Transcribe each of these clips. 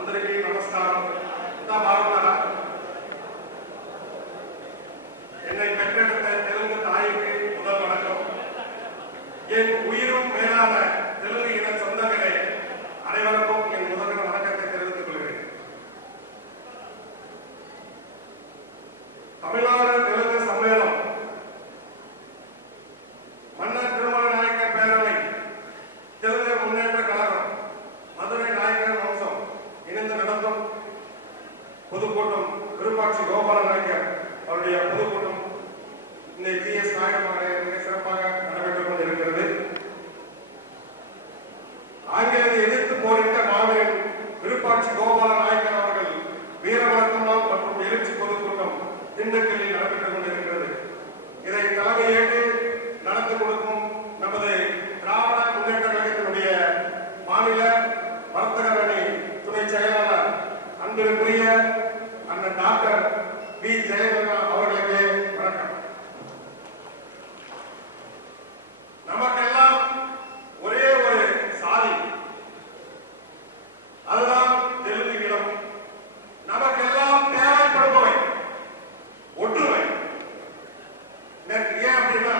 అందరికీ నమస్కారం. అంతా బాగున్నారా? என்னை பெற்றெடுத்த தெலுங்கு தாய்க்கு முதல் வணக்கம். என் உயிரும் மேலான தெலுங்கு இன சொந்தங்களே, அனைவருக்கும் என் முதல் வணக்கத்தை தெரிவித்துக் கொள்கிறேன். தமிழ்நாடு தெலுங்கு சம்மேளனம் மன்னர் திருமல நாயக்கர் பேரவை, தெலுங்கு முன்னேற்ற கழகம், மதுரை நாயக்கர் வம்சம் இணைந்து நடத்தும் பொதுக்கூட்டம், விருப்பாட்சி கோபால நாயக்கர் அவருடைய பொதுக்கூட்டம் இந்த ஜிஎஸ் நாயகர் மிக சிறப்பாக நடைபெற்றுக் கொண்டிருக்கிறது. ஆங்கிலேயரை எதிர்த்து போரிட்ட மாவீரன் விருப்பாட்சி கோபால நாயக்கர் அவர்கள் வீரவணக்கம் மற்றும் எழுச்சி பொதுக்கூட்டம் திண்டுக்கல்லில் நடைபெற்றுக் கொண்டிருக்கிறது. இதை தலைமையேற்று நடத்தி கொடுக்கும் நமது திராவிட முன்னேற்ற கழகத்தினுடைய மாநில வர்த்தகர் அணி துணை செயலாளர் அன்பிற்குரிய அண்ணன் டாக்டர் பி ஜெயலலிதா அவர்களுக்கு வணக்கம். நமக்கெல்லாம் ஒரே ஒரு சாதி, அதுதான் தெலுங்கு இனம். நமக்கெல்லாம் தேவைப்படுபவை ஒற்றுமை. ஏன் அப்படின்னா,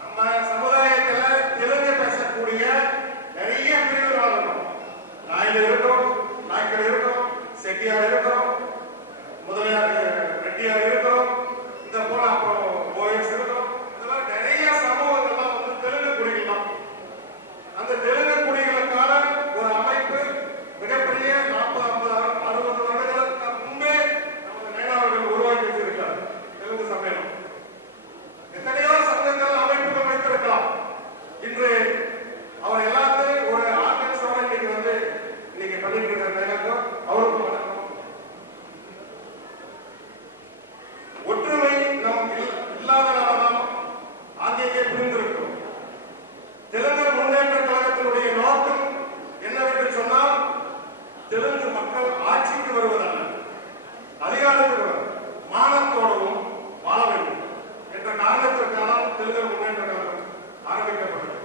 நம்ம சமுதாயத்துல தெலுங்கு பேசக்கூடிய நிறைய பிரிவுகள் இருக்கும். நாயுடு இருக்கும், நாயக்கர் இருக்கும், செட்டியார் இருக்கும், முதலியார் ரெட்டியார் இருக்கும், இந்த போல அப்புறம் ஓஎஸ் இருக்கும். இதெல்லாம் நிறைய சமூகங்கள்லாம் வந்து தெலுங்கு குடிகள் தான். அந்த தெலுங்கு குடிகளுக்கான ஒரு அமைப்பு மிகப்பெரிய 40, 50, 60 வருடங்களுக்கு முன்பே நமது நேதாவர்கள் உருவாக்கி வச்சிருக்கார். தெலுங்கு சம்மேளனம் எத்தனையோ சங்கங்கள் அமைப்புகள் வைத்திருக்கலாம். இன்று அவர் எல்லாத்தையும் ஒரு ஆர்கனைசோட இன்னைக்கு பண்ணிட்டு இருக்கிற அவருக்கும் வணக்கம். ஒற்றுமை நம் இல்லாதனால்தான் ஆங்கிலேயே புரிந்திருக்கிறோம். தெலுங்கு முன்னேற்ற கழகத்தினுடைய நோக்கம் என்னவென்று சொன்னால், தெலுங்கு மக்கள் ஆட்சிக்கு வருவதல்ல, அதிகாரத்துக்கு மானத்தோடவும் வாழ வேண்டும் என்ற காரணத்திற்கான தெலுங்கு முன்னேற்ற கழகம் ஆரம்பிக்கப்பட்டது.